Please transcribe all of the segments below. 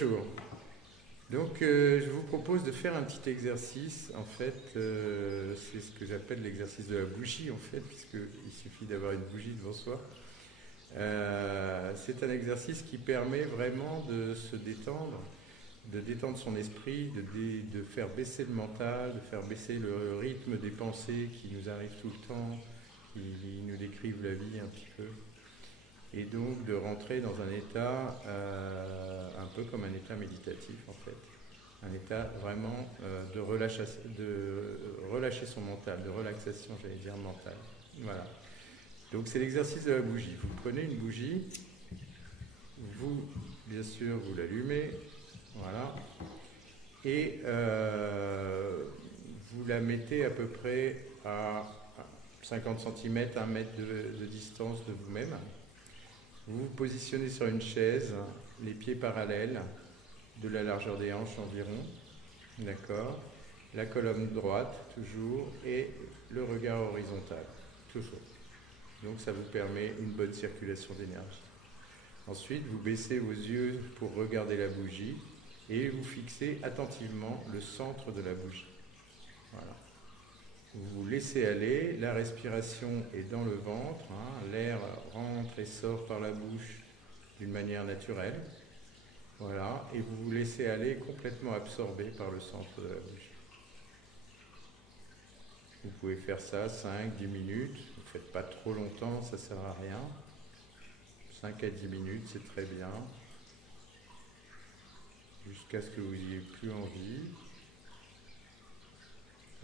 Bonjour. Donc, je vous propose de faire un petit exercice. En fait, c'est ce que j'appelle l'exercice de la bougie, en fait, puisqu'il suffit d'avoir une bougie devant soi. C'est un exercice qui permet vraiment de se détendre, de détendre son esprit, de faire baisser le mental, de faire baisser le rythme des pensées qui nous arrivent tout le temps, qui nous décrivent la vie un petit peu. Et donc de rentrer dans un état un peu comme un état méditatif en fait. Un état vraiment de relâcher son mental, de relaxation, j'allais dire mentale. Voilà. Donc c'est l'exercice de la bougie. Vous prenez une bougie, vous, bien sûr, vous l'allumez, voilà, et vous la mettez à peu près à 50 cm, 1 mètre de distance de vous-même. Vous vous positionnez sur une chaise, les pieds parallèles, de la largeur des hanches environ, d'accord. La colonne droite, toujours, et le regard horizontal, toujours. Donc ça vous permet une bonne circulation d'énergie. Ensuite, vous baissez vos yeux pour regarder la bougie et vous fixez attentivement le centre de la bougie. Voilà. Vous vous laissez aller, la respiration est dans le ventre, hein, l'air rentre et sort par la bouche d'une manière naturelle. Voilà, et vous vous laissez aller complètement absorbé par le centre de la bougie. Vous pouvez faire ça 5-10 minutes, ne faites pas trop longtemps, ça ne sert à rien. 5 à 10 minutes, c'est très bien. Jusqu'à ce que vous n'ayez plus envie.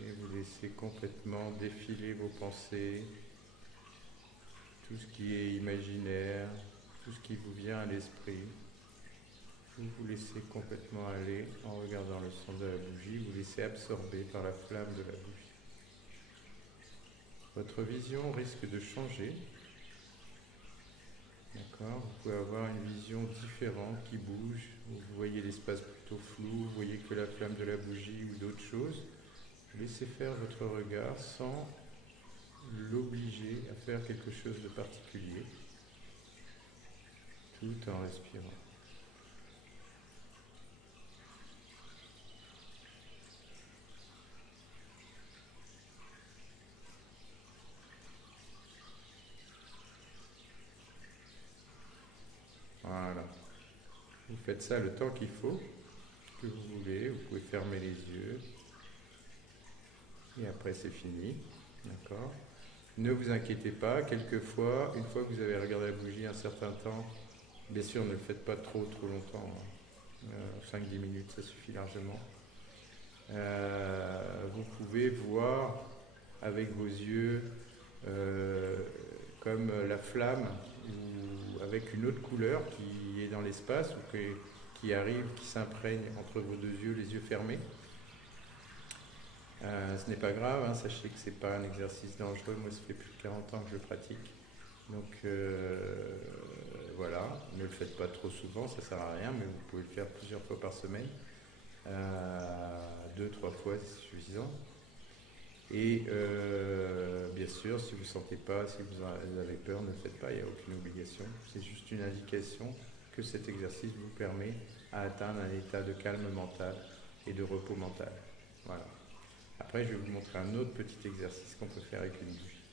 Et vous laissez complètement défiler vos pensées, tout ce qui est imaginaire, tout ce qui vous vient à l'esprit. Vous vous laissez complètement aller en regardant le centre de la bougie, vous laissez absorber par la flamme de la bougie. Votre vision risque de changer. D'accord ? Vous pouvez avoir une vision différente qui bouge. Vous voyez l'espace plutôt flou, vous voyez que la flamme de la bougie ou d'autres choses. Laissez faire votre regard sans l'obliger à faire quelque chose de particulier, tout en respirant. Voilà. Vous faites ça le temps qu'il faut, que vous voulez. Vous pouvez fermer les yeux. Et après, c'est fini. D'accord ? Ne vous inquiétez pas. Quelquefois, une fois que vous avez regardé la bougie un certain temps, bien sûr, ne le faites pas trop longtemps. 5-10 minutes, ça suffit largement. Vous pouvez voir avec vos yeux comme la flamme ou avec une autre couleur qui est dans l'espace ou qui arrive, qui s'imprègne entre vos deux yeux, les yeux fermés. Ce n'est pas grave, hein, sachez que ce n'est pas un exercice dangereux. Moi, ça fait plus de 40 ans que je pratique. Donc voilà, ne le faites pas trop souvent, ça ne sert à rien, mais vous pouvez le faire plusieurs fois par semaine. 2-3 fois, c'est suffisant. Et bien sûr, si vous ne sentez pas, si vous avez peur, ne le faites pas, il n'y a aucune obligation. C'est juste une indication que cet exercice vous permet à atteindre un état de calme mental et de repos mental. Voilà. Après, je vais vous montrer un autre petit exercice qu'on peut faire avec une bougie.